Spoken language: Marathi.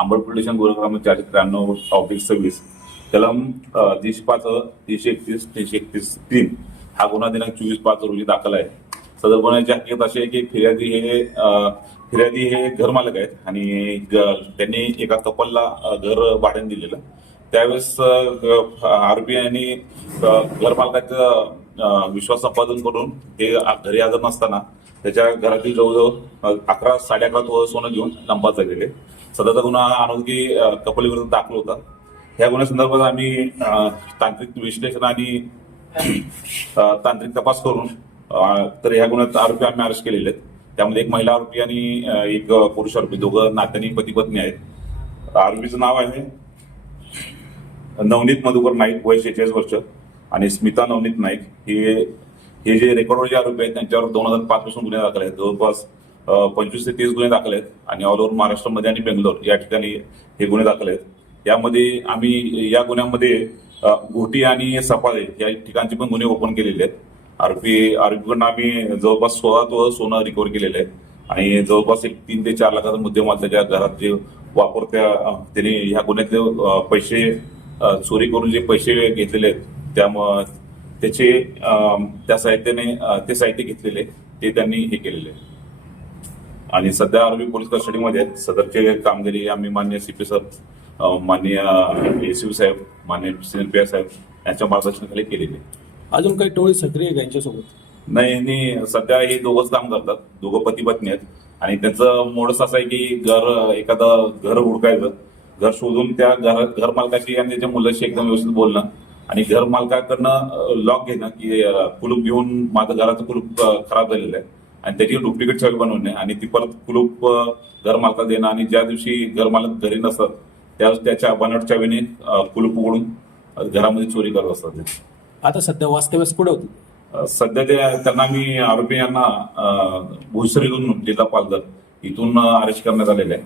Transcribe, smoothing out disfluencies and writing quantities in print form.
अंबड पोलीस स्टेशन गुन्हा क्रमांक 493/26 कलम 305, 331, 331-3 हा गुन्हा दिनांक 24/5 रोजी दाखल आहे. सदर गुन्ह्याची हकीकत अशी आहे की फिर्यादी हे घरमालक आहेत आणि त्यांनी एका कपलला घर भाड्याने दिलेलं. त्यावेळेस आरोपी यांनी घरमालकाचं विश्वास संपादन करून ते घरी हजर नसताना त्याच्या घरातील जवळजवळ 11-11.5 तोळे सोनं घेऊन लंपास झालेले. सदरचा गुन्हा अनोळखी कपल विरुद्ध दाखल होता. या गुन्ह्यासंदर्भात आम्ही तांत्रिक विश्लेषण आणि तांत्रिक तपास करून तर ह्या गुन्ह्यात आरोपी आम्ही अरेस्ट केलेले आहेत. त्यामध्ये एक महिला आरोपी आणि एक पुरुष आरोपी, दोघं नात्याने पती पत्नी आहेत. आरोपीचं नाव आहे नवनीत मधुकर नाईक, वय 46 वर्ष, आणि स्मिता नवनीत नाईक. हे जे रेकॉर्डवर जे आरोपी आहेत त्यांच्यावर 2005 पासून गुन्हे दाखल आहेत. जवळपास 25 ते 30 गुन्हे दाखल आहेत आणि ऑल ओव्हर महाराष्ट्रामध्ये आणि बेंगलोर या ठिकाणी हे गुन्हे दाखल आहेत. यामध्ये आम्ही या गुन्ह्यामध्ये घोटी आणि सपाळे या ठिकाणचे पण गुन्हे ओपन केलेले आहेत. आरोपीकडून आम्ही जवळपास 16 तोळे सोनं रिकव्हर केलेलं आहे आणि जवळपास 3 ते 4 लाखाचा मुद्देमाल त्याच्या घरात जे त्याने ह्या गुन्ह्यातले पैसे चोरी करून जे पैसे घेतलेले आहेत त्यामुळे त्याचे त्या साहित्याने ते साहित्य घेतलेले ते त्यांनी हे केलेले आहे. आणि सध्या आरोपी पोलीस कस्टडीमध्ये आहेत. सदरचे कामगिरी आम्ही माननीय CP सर, माननीय ACP साहेब, माननीय सिनियर PI साहेब यांच्या मार्गदर्शनाखाली केलेली आहे. अजून काही टोळी सक्रिय आहे यांच्यासोबत? नाही, सध्या हे दोघंच काम करतात. दोघं पती पत्नी आहेत आणि त्यांचं मोडस असं आहे की एखादं घर हुडकायचं, घर शोधून त्या घर मालकाशी आणि त्याच्या मुलाशी एकदम व्यवस्थित बोलणं आणि घर मालकाकडनं लॉक घेणं की कुलूप घेऊन माझं घराचं कुलूप खराब झालेलं आहे आणि त्याची डुप्लिकेट चावी बनवणे आणि ती परत कुलूप घर मालकाला देणं आणि ज्या दिवशी घर मालक घरी नसतात त्यावेळेस त्याच्या बनट चावीने कुलूप उघडून घरामध्ये चोरी करत असतात. आता सध्या वास्तव्यास कुठे होती? सध्या त्यांना आरोपी यांना भोसरीतून जिल्हा पालघर इथून अरेस्ट करण्यात आलेले आहे.